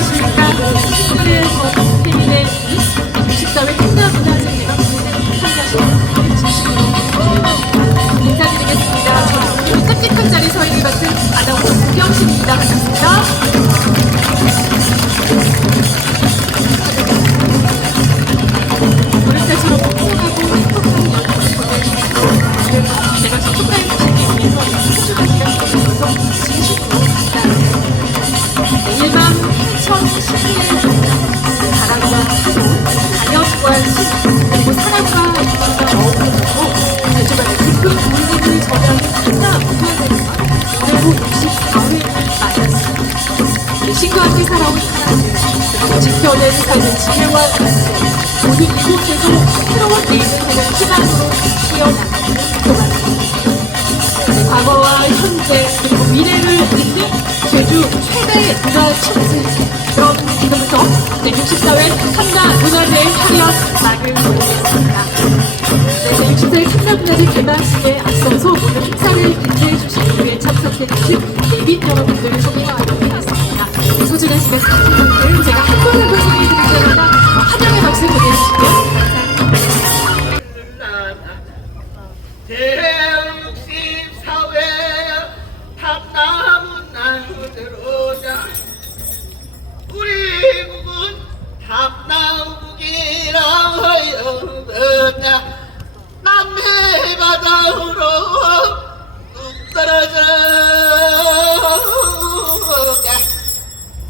안녕 지켜낸 삶의 지혜와 인생 오늘 이곳에서 새로운 내일을 희망으로 피어나가는 동안 네, 과거와 현재 그리고 미래를 잇는 제주 최대 문화 천재 그럼 지금부터 제64회 참가 문화제 화려 막을 올리겠습니다. 네, 제64회 참가 문화제 개막식에 앞서서 오늘 행사를 인도해 주시기 위해 참석해 주신 예빈 여러분들을 소개하도록 하겠습니다. 네, 소중한 시간 하여보자 남해 바다로 뚝 떨어져.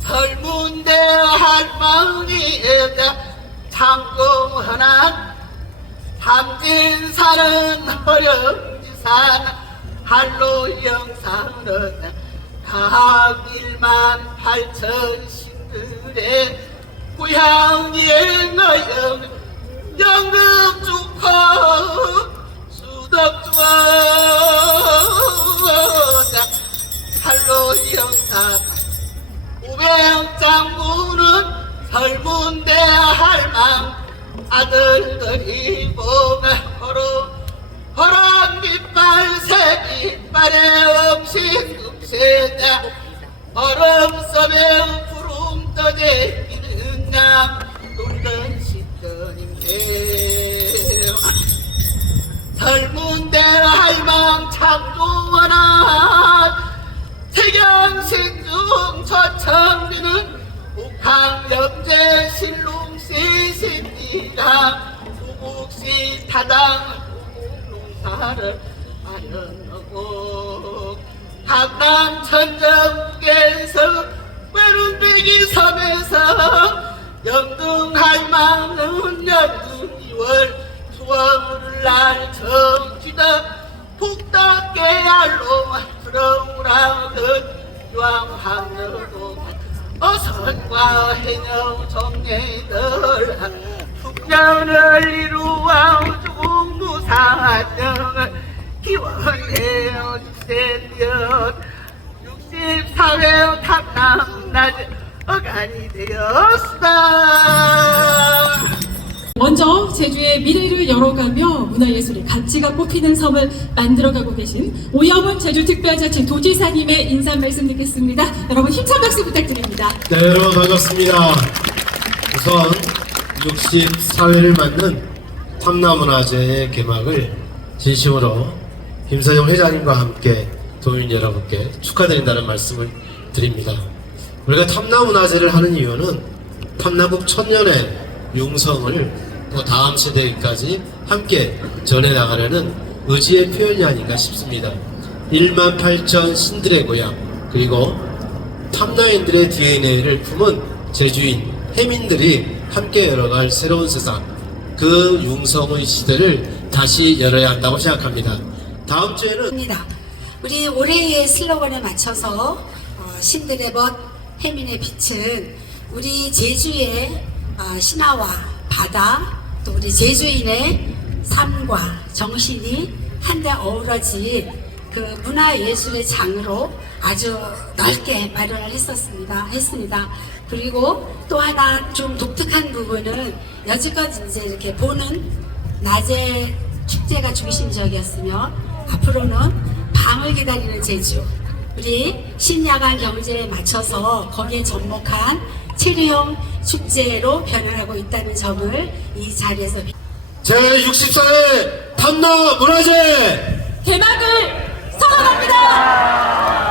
설문대 할머니에다. 창고 하나. 삼진산은 허령지산. 한로 영산은 각일만 팔천 신들의 고향의 너영 영급 축하 수덕주어 한로 영산 우병장군은 설문대 할망. 아들들이 보면 허러 허런 깃발 새 깃발에 창조원한 태경신중 북한영재 신롱시 신비가 부국시 타당 농사를 마련하고 강남 천정국에서 외룬배기 섬에서 영등할망은 영등이월 수월날 정기다 북답게 알로 들어오라는 유황하늘도 어선과 해녀 정예들. 풍년을 이루어 중무사정을 기원해요 육세년 64회 탑남낮 어간이 되었다 먼저 제주의 미래를 열어가며 문화예술의 가치가 뽑히는 섬을 만들어가고 계신 오영훈 제주특별자치 도지사님의 인사 말씀 듣겠습니다. 여러분 힘찬 박수 부탁드립니다. 네, 여러분 반갑습니다. 우선 64회를 맞는 탐나문화제의 개막을 진심으로 김서영 회장님과 함께 도민 여러분께 축하드린다는 말씀을 드립니다. 우리가 탐나문화제를 하는 이유는 탐나국 천년의 융성을 또 다음 세대까지 함께 전해 나가려는 의지의 표현이 아닌가 싶습니다. 1만 8천 신들의 고향 그리고 탐나인들의 DNA를 품은 제주인, 해민들이 함께 열어갈 새로운 세상, 그 융성의 시대를 다시 열어야 한다고 생각합니다. 다음 주에는. 우리 올해의 슬로건에 맞춰서 어, 신들의 멋, 해민의 빛은 우리 제주의 어, 신화와 바다, 또 우리 제주인의 삶과 정신이 한데 어우러진 그 문화예술의 장으로 아주 넓게 마련을 했었습니다. 했습니다. 그리고 또 하나 좀 독특한 부분은 여지껏 이제 이렇게 보는 낮에 축제가 중심적이었으며 앞으로는 밤을 기다리는 제주 우리 신야간 경제에 맞춰서 거기에 접목한 체류형 축제로 변화하고 있다는 점을 이 자리에서 제64회 탐나 문화제 개막을 선언합니다.